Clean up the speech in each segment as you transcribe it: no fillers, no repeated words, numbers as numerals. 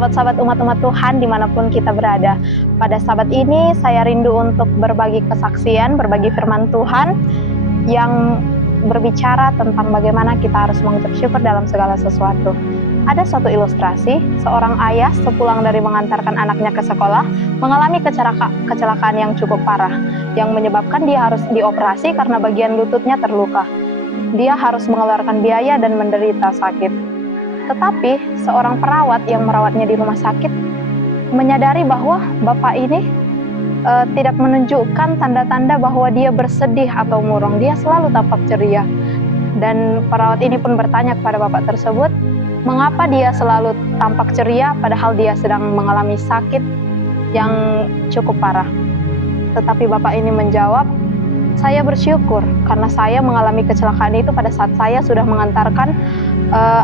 sahabat-sahabat umat-umat Tuhan dimanapun kita berada. Pada sahabat ini saya rindu untuk berbagi kesaksian, berbagi firman Tuhan yang berbicara tentang bagaimana kita harus mengucap syukur dalam segala sesuatu. Ada satu ilustrasi, seorang ayah sepulang dari mengantarkan anaknya ke sekolah mengalami kecelakaan yang cukup parah, yang menyebabkan dia harus dioperasi karena bagian lututnya terluka. Dia harus mengeluarkan biaya dan menderita sakit. Tetapi seorang perawat yang merawatnya di rumah sakit menyadari bahwa bapak ini tidak menunjukkan tanda-tanda bahwa dia bersedih atau murung. Dia selalu tampak ceria. Dan perawat ini pun bertanya kepada bapak tersebut, mengapa dia selalu tampak ceria padahal dia sedang mengalami sakit yang cukup parah. Tetapi bapak ini menjawab, saya bersyukur karena saya mengalami kecelakaan itu pada saat saya sudah mengantarkan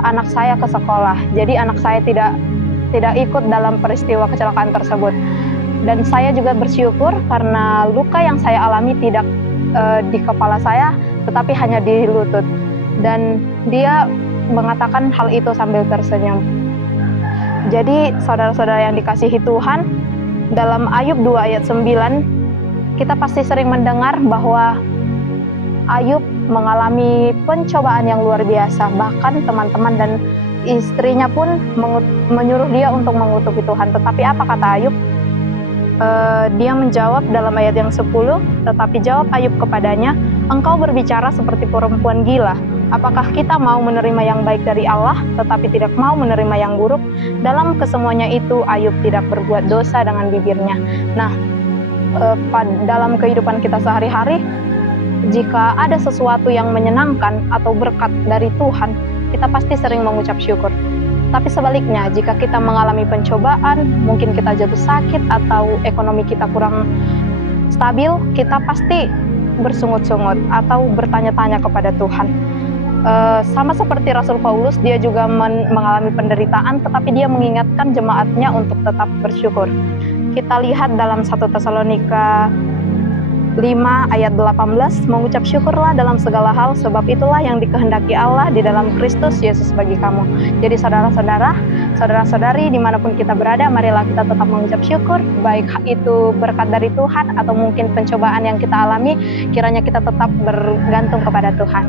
anak saya ke sekolah. Jadi anak saya tidak ikut dalam peristiwa kecelakaan tersebut. Dan saya juga bersyukur karena luka yang saya alami tidak di kepala saya, tetapi hanya di lutut. Dan dia mengatakan hal itu sambil tersenyum. Jadi saudara-saudara yang dikasihi Tuhan, dalam Ayub 2 ayat 9, kita pasti sering mendengar bahwa Ayub mengalami pencobaan yang luar biasa. Bahkan teman-teman dan istrinya pun menyuruh dia untuk mengutuki Tuhan. Tetapi apa kata Ayub? Dia menjawab dalam ayat yang 10, tetapi jawab Ayub kepadanya, engkau berbicara seperti perempuan gila. Apakah kita mau menerima yang baik dari Allah, tetapi tidak mau menerima yang buruk? Dalam kesemuanya itu, Ayub tidak berbuat dosa dengan bibirnya. Nah, dalam kehidupan kita sehari-hari, jika ada sesuatu yang menyenangkan atau berkat dari Tuhan, kita pasti sering mengucap syukur. Tapi sebaliknya, jika kita mengalami pencobaan, mungkin kita jatuh sakit atau ekonomi kita kurang stabil, kita pasti bersungut-sungut atau bertanya-tanya kepada Tuhan. Sama seperti Rasul Paulus, dia juga mengalami penderitaan, tetapi dia mengingatkan jemaatnya untuk tetap bersyukur. Kita lihat dalam 1 Tesalonika 5 ayat 18, mengucap syukurlah dalam segala hal, sebab itulah yang dikehendaki Allah di dalam Kristus Yesus bagi kamu. Jadi saudara-saudari dimanapun kita berada, marilah kita tetap mengucap syukur, baik itu berkat dari Tuhan atau mungkin pencobaan yang kita alami, kiranya kita tetap bergantung kepada Tuhan.